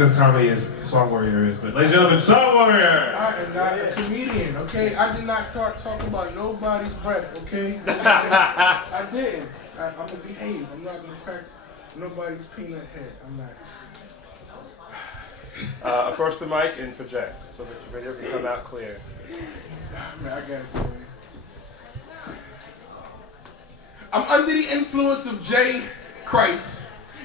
as comedy as Song Warrior is, but ladies and gentlemen, Song Warrior! I am not a comedian, okay? I did not start talking about nobody's breath, okay? I didn't. I'm gonna behave. I'm not gonna crack nobody's peanut head. I'm not. Approach the mic and project so that your video can come out clear. Man, I got it, boy. I'm under the influence of J. Christ.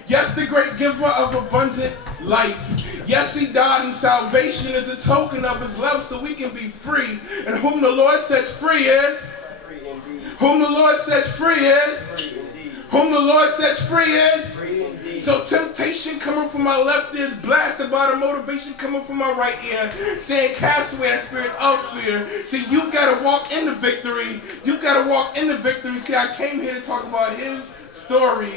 Yes, the great giver of abundant life. Yes, he died, and salvation is a token of his love so we can be free. And whom the Lord sets free is? Free indeed. Whom the Lord sets free is? Free indeed. Whom the Lord sets free is? Free indeed. So temptation coming from my left ear is blasted by the motivation coming from my right ear, saying cast away that spirit of fear. See, you've got to walk in the victory. You've got to walk in the victory. See, I came here to talk about his story.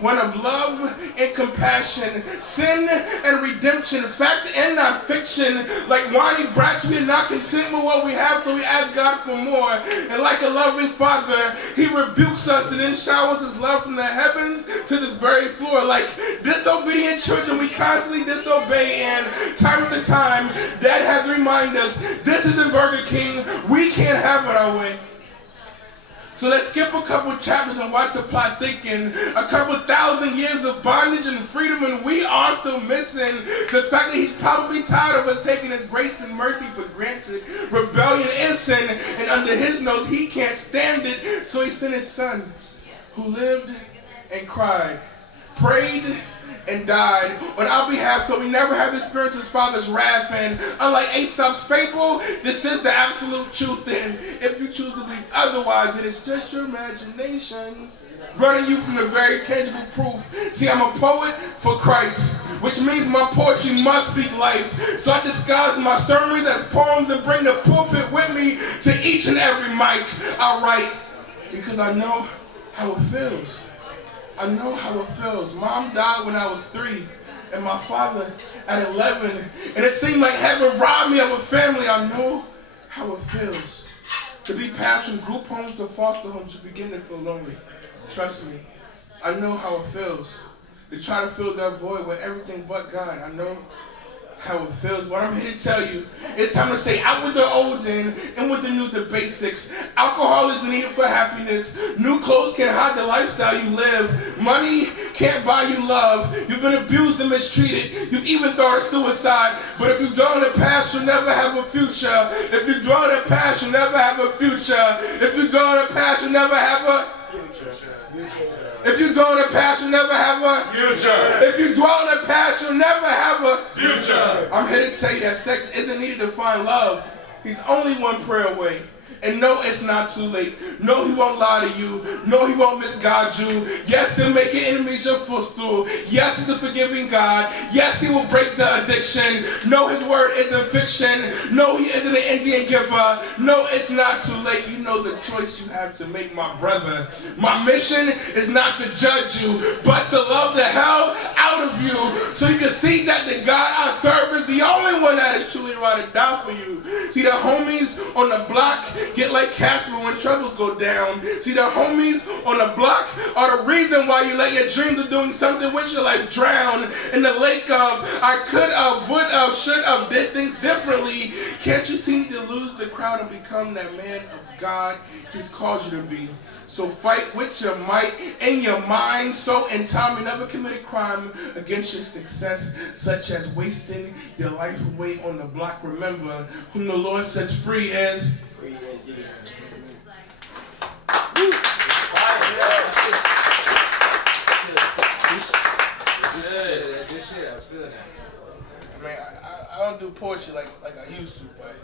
One of love and compassion, sin and redemption, fact and not fiction. Like whiny brats, we are not content with what we have, so we ask God for more. And like a loving father, he rebukes us and then showers his love from the heavens to this very floor. Like disobedient children, we constantly disobey, and time after time, Dad has to remind us, this isn't Burger King, we can't have it our way. So let's skip a couple chapters and watch the plot thicken. A couple thousand years of bondage and freedom, and we are still missing the fact that he's probably tired of us taking his grace and mercy for granted. Rebellion is sin, and under his nose he can't stand it. So he sent his son, who lived and cried, prayed and died on our behalf, so we never have experienced his father's wrath. And unlike Aesop's fable, this is the absolute truth. And if you choose to believe otherwise, it is just your imagination running you from the very tangible proof. See, I'm a poet for Christ, which means my poetry must speak life. So I disguise my sermons as poems and bring the pulpit with me to each and every mic I write, because I know how it feels. I know how it feels. Mom died when I was 3, and my father at 11. And it seemed like heaven robbed me of a family. I know how it feels to be passed from group homes to foster homes, to begin to feel lonely. Trust me, I know how it feels to try to fill that void with everything but God. I know how it feels. What I'm here to tell you, it's time to say out with the old in and with the new, the basics. Alcohol is needed for happiness. New clothes can't hide the lifestyle you live. Money can't buy you love. You've been abused and mistreated. You've even thought of suicide. But if you dwell in the past, you'll never have a future. If you dwell in the past, you'll never have a future. If you dwell in the past, you'll never have a future. If you dwell in the past, you'll never have a future. If you dwell in the past, you'll never have a future. I'm here to tell you that sex isn't needed to find love. He's only one prayer away. And no, it's not too late. No, he won't lie to you. No, he won't misguide you. Yes, he'll make your enemies your footstool. Yes, he's a forgiving God. Yes, he will break the addiction. No, his word isn't fiction. No, he isn't an Indian giver. No, it's not too late. You know the choice you have to make, my brother. My mission is not to judge you, but to love the hell out of you, so you can see that the God I serve is the only one that is truly right to die for you. See, the homies on the block get like Casper when troubles go down. See, the homies on the block are the reason why you let your dreams of doing something with your life drown in the lake of I could have, would have, should have, did things differently. Can't you see to lose the crowd and become that man of God he's called you to be? So fight with your might in your mind, so in time you never commit a crime against your success, such as wasting your life away on the block. Remember, whom the Lord sets free is free indeed. Good shit, I was feeling that. I mean, I don't do poetry like I used to, but